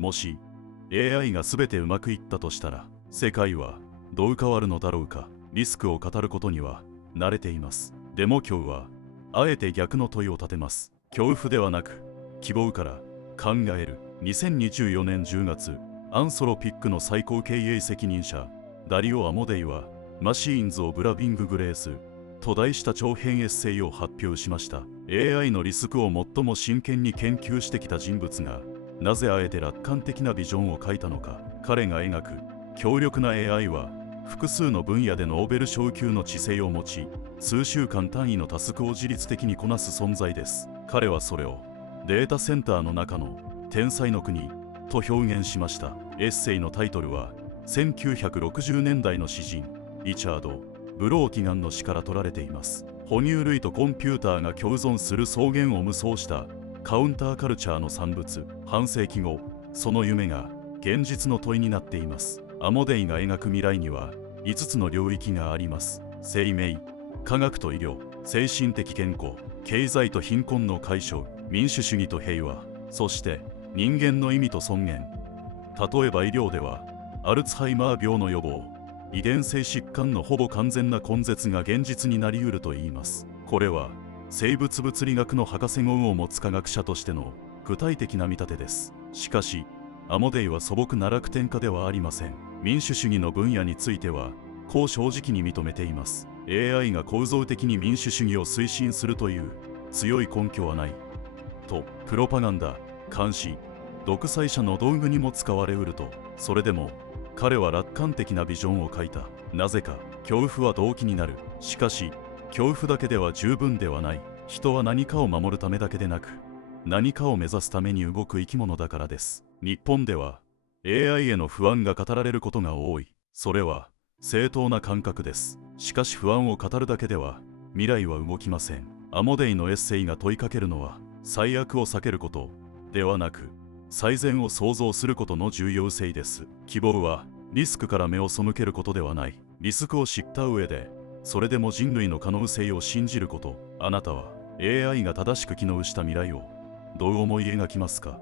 もし AI が全てうまくいったとしたら、世界はどう変わるのだろうか。リスクを語ることには慣れています。でも今日はあえて逆の問いを立てます。恐怖ではなく希望から考える。2024年10月、アンソロピックの最高経営責任者ダリオ・アモデイはマシーンズ・オブ・ラビング・グレースと題した長編エッセイを発表しました。 AI のリスクを最も真剣に研究してきた人物がなぜあえて楽観的なビジョンを書いたのか。彼が描く強力な AI は複数の分野でノーベル賞級の知性を持ち、数週間単位のタスクを自律的にこなす存在です。彼はそれをデータセンターの中の天才の国と表現しました。エッセイのタイトルは1960年代の詩人リチャード・ブローキガンの詩から取られています。哺乳類とコンピューターが共存する草原を無双したカウンターカルチャーの産物。半世紀後、その夢が現実の問いになっています。アモデイが描く未来には5つの領域があります。生命、科学と医療、精神的健康、経済と貧困の解消、民主主義と平和、そして人間の意味と尊厳。例えば医療ではアルツハイマー病の予防、遺伝性疾患のほぼ完全な根絶が現実になりうるといいます。これは生物物理学の博士号を持つ科学者としての具体的な見立てです。しかしアモデイは素朴な楽天家ではありません。民主主義の分野についてはこう正直に認めています。 AI が構造的に民主主義を推進するという強い根拠はないと。プロパガンダ、監視、独裁者の道具にも使われうると。それでも彼は楽観的なビジョンを書いた。なぜか恐怖は動機になる。しかし恐怖だけでは十分ではない。人は何かを守るためだけでなく何かを目指すために動く生き物だからです。日本では AI への不安が語られることが多い。それは正当な感覚です。しかし不安を語るだけでは未来は動きません。アモデイのエッセイが問いかけるのは最悪を避けることではなく最善を創造することの重要性です。希望はリスクから目を背けることではない。リスクを知った上でそれでも人類の可能性を信じること。あなたは AI が正しく機能した未来をどう思い描きますか？